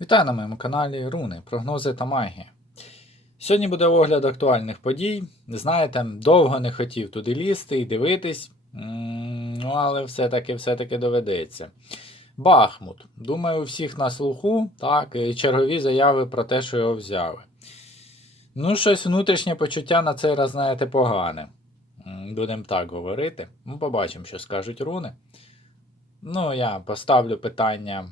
Вітаю на моєму каналі Руни, прогнози та магія. Сьогодні буде огляд актуальних подій. Знаєте, довго не хотів туди лізти і дивитись, ну але все-таки все-таки доведеться. Бахмут. Думаю, у всіх на слуху, так, і чергові заяви про те, що його взяли. Ну, щось внутрішнє почуття на цей раз, знаєте, погане. Будемо так говорити. Ну, побачимо, що скажуть руни. Ну, я поставлю питання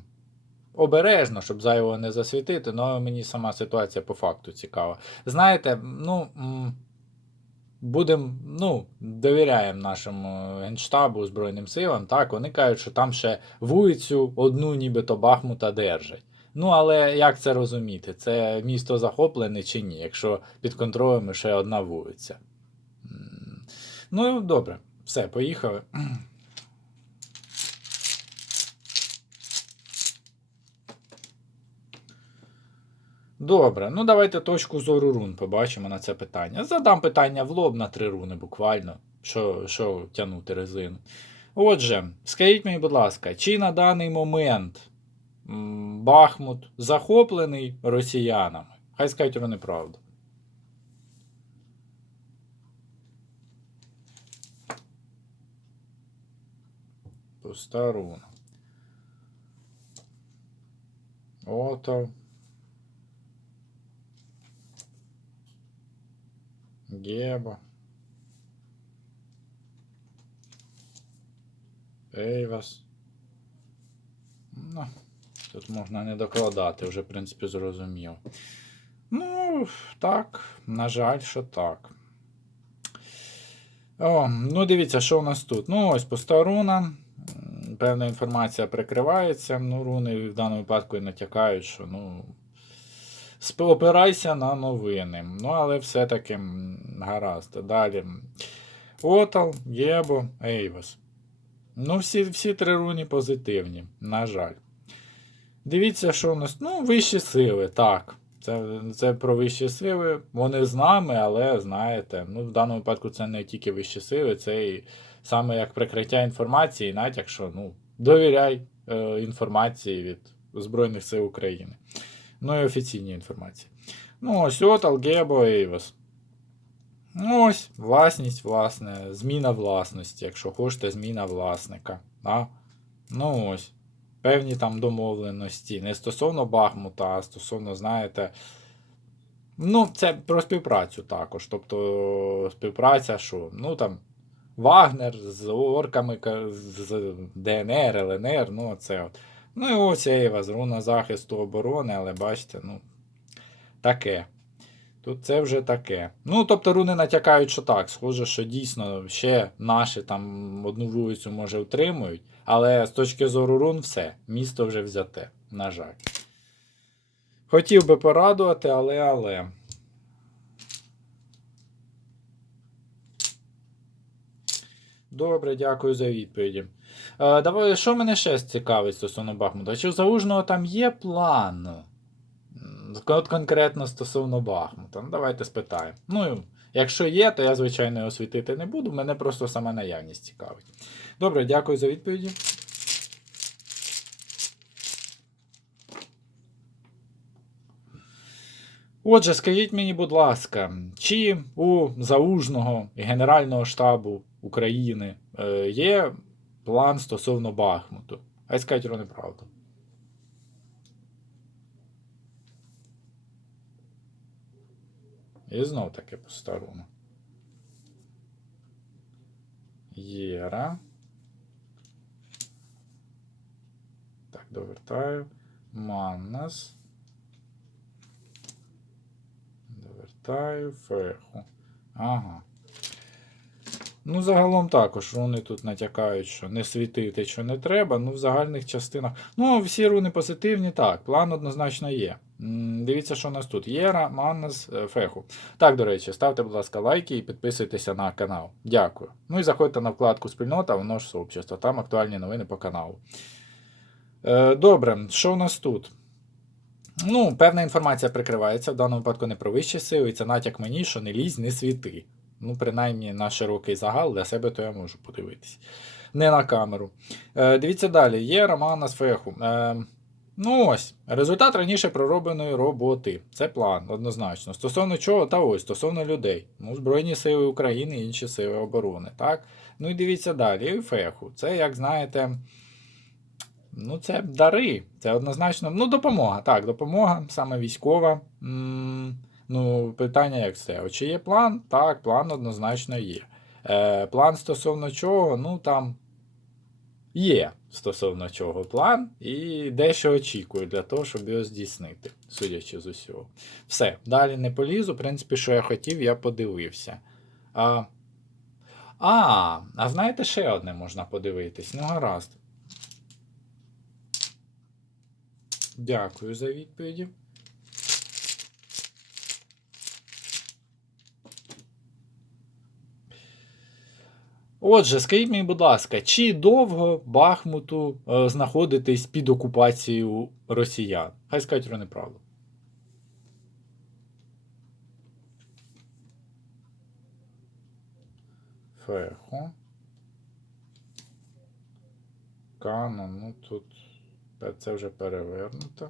обережно, щоб зайвого не засвітити, але мені сама ситуація по факту цікава. Знаєте, ну. Будемо, ну, довіряємо нашому генштабу, Збройним силам. Так, вони кажуть, що там ще вулицю одну, нібито Бахмута держать. Ну, але як це розуміти? Це місто захоплене чи ні, якщо під контролем ще одна вулиця. Ну, добре, все, поїхали. Добре, ну давайте точку зору рун побачимо на це питання. Задам питання в лоб на три руни буквально. Що, що тягнути резину. Отже, скажіть мені, будь ласка, чи на даний момент Бахмут захоплений росіянами? Хай скажуть вони правду. Пуста руна. Ото. Геба. Ейвас. Ну, тут можна не докладати, вже, в принципі, зрозуміло. Ну, так, на жаль, що так. О, ну дивіться, що у нас тут. Ну, ось пуста. Певна інформація прикривається. Ну, руни в даному випадку і натякають, що ну. Опирайся на новини. Ну, але все-таки гаразд. Далі. Отал, Єбо, Ейвас. Ну, всі, всі три руні позитивні, на жаль. Дивіться, що у нас. Ну, вищі сили, так. Це, це про вищі сили. Вони з нами, але знаєте, ну, в даному випадку це не тільки вищі сили, це і саме як прикриття інформації, натяк, що ну, довіряй е, інформації від Збройних сил України. Ну і офіційні інформації. Ну, ось от Алгебо Ейвас. Ну, ось, власність, власне, зміна власності, якщо хочете, зміна власника. Да? Ну ось. Певні там домовленості. Не стосовно Бахмута, а стосовно, знаєте. Ну, це про співпрацю також. Тобто, співпраця, що? Ну там. Вагнер з орками, з ДНР, ЛНР, ну це от. Ну і ось Ейвас, руна захисту оборони, але бачите, ну. Таке. Тут це вже таке. Ну, тобто руни натякають, що так. Схоже, що дійсно ще наші там одну вулицю, може, утримують. Але з точки зору рун, все. Місто вже взяте, на жаль. Хотів би порадувати, але але. Добре, дякую за відповіді. Е, давай, що мене ще цікавить стосовно Бахмута? Чи у Залужного там є план? От конкретно стосовно Бахмута. Ну, давайте спитаємо. Ну, якщо є, то я, звичайно, освітити не буду. Мене просто сама наявність цікавить. Добре, дякую за відповіді. Отже, скажіть мені, будь ласка, чи у Залужного і Генерального штабу України е, є план стосовно Бахмуту? Хай скажуть вони правду. І знов таки старому. Єра. Так, довертаю. Маннас. Довертаю феху. Ага. Ну, загалом також руни тут натякають, що не світити, що не треба. Ну, в загальних частинах. Ну, всі руни позитивні, так. План однозначно є. Дивіться, що у нас тут. Єра, Маннас, е, Феху. Так, до речі, ставте, будь ласка, лайки і підписуйтеся на канал. Дякую. Ну і заходьте на вкладку спільнота, воно ж сообщество. Там актуальні новини по каналу. Е, Добре, що у нас тут? Ну, певна інформація прикривається, в даному випадку не про вищі сили, і це натяк мені, що не лізь, не світи. Ну, принаймні, на широкий загал для себе, то я можу подивитись. Не на камеру. Е, дивіться далі. Є Романа з Феху. Е, Ну ось, результат раніше проробленої роботи. Це план, однозначно. Стосовно чого, та ось, стосовно людей. Ну, Збройні сили України і інші сили оборони. Так? Ну і дивіться далі. І феху. Це, як знаєте, ну, це дари. Це однозначно. Ну, допомога. Так, допомога, саме військова. М, Ну, питання як це? Чи є план? Так, план однозначно є. Е, план стосовно чого, ну там є стосовно чого план, і дещо очікую для того, щоб його здійснити, судячи з усього. Все, далі не полізу. В принципі, що я хотів, я подивився. А, а, а знаєте, ще одне можна подивитись. Ну, гаразд. Дякую за відповіді. Отже, скажіть мені, будь ласка, чи довго Бахмуту е, знаходитись під окупацією росіян? Хай скажуть про неправду. Фехо. Кано, ну тут це вже перевернуто.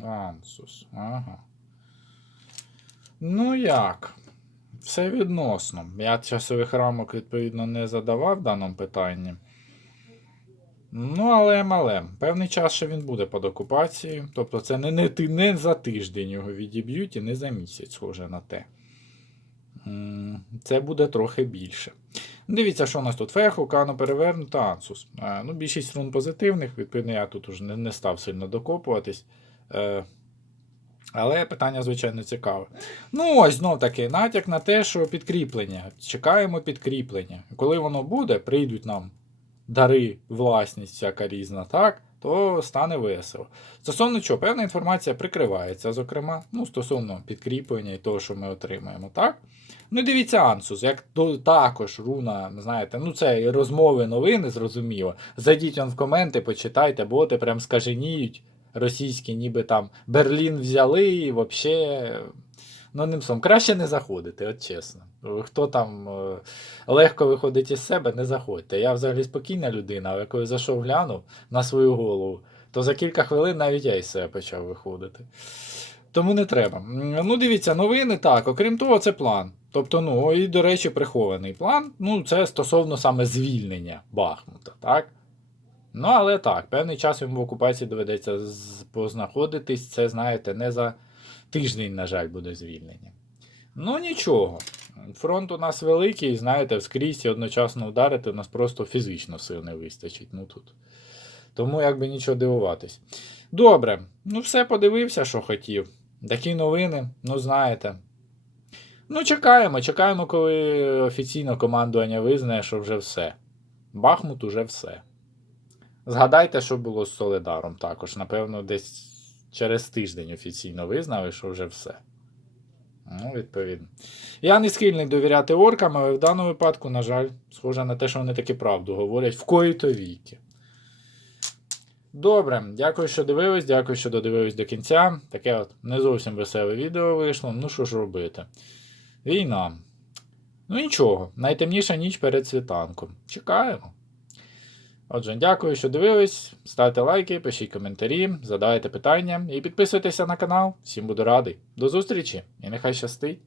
Ансус, ага. Ну як? Все відносно. Я часових рамок, відповідно, не задавав в даному питанні. Ну, але мале. Певний час ще він буде під окупацією. Тобто це не, не, не за тиждень його відіб'ють і не за місяць, схоже на те. Це буде трохи більше. Дивіться, що у нас тут феху, кано перевернута, ансус. Е, Ну, більшість рун позитивних, відповідно, я тут уже не, не став сильно докопуватись. Але питання, звичайно, цікаве. Ну, ось знов таки натяк на те, що підкріплення. Чекаємо підкріплення. Коли воно буде, прийдуть нам дари, власність, всяка різна, так, то стане весело. Стосовно чого, певна інформація прикривається, зокрема, ну, стосовно підкріплення і того, що ми отримаємо, так? Ну дивіться Ансус, як також руна, знаєте, ну це розмови, новини, зрозуміло. Зайдіть он в коменти, почитайте, боти прям скаженіють російські, ніби там Берлін взяли і взагалі. Ну, одним словом, краще не заходити, от чесно. Хто там е, легко виходить із себе, не заходьте. Я взагалі спокійна людина, але коли зайшов глянув на свою голову, то за кілька хвилин навіть я із себе почав виходити. Тому не треба. Ну, дивіться, новини так. Окрім того, це план. Тобто, ну, і, до речі, прихований план. Ну, це стосовно саме звільнення Бахмута, так? Ну, але так, певний час йому в окупації доведеться познаходитись. Це, знаєте, не за тиждень, на жаль, буде звільнення. Ну, нічого. Фронт у нас великий, знаєте, вскрізь і одночасно ударити, у нас просто фізично сил не вистачить. Ну тут. Тому якби нічого дивуватись. Добре, ну все подивився, що хотів. Такі новини, ну знаєте. Ну, чекаємо, чекаємо, коли офіційно командування визнає, що вже все. Бахмут уже все. Згадайте, що було з Солидаром також. Напевно, десь через тиждень офіційно визнали, що вже все. Ну, відповідно. Я не схильний довіряти оркам, але в даному випадку, на жаль, схоже на те, що вони таки правду говорять в кої-то віки. Добре, дякую, що дивились, дякую, що додивились до кінця. Таке от не зовсім веселе відео вийшло. Ну що ж робити? Війна. Ну нічого, найтемніша ніч перед світанком. Чекаємо. Отже, дякую, що дивились. Ставте лайки, пишіть коментарі, задавайте питання і підписуйтеся на канал. Всім буду радий. До зустрічі і нехай щастить!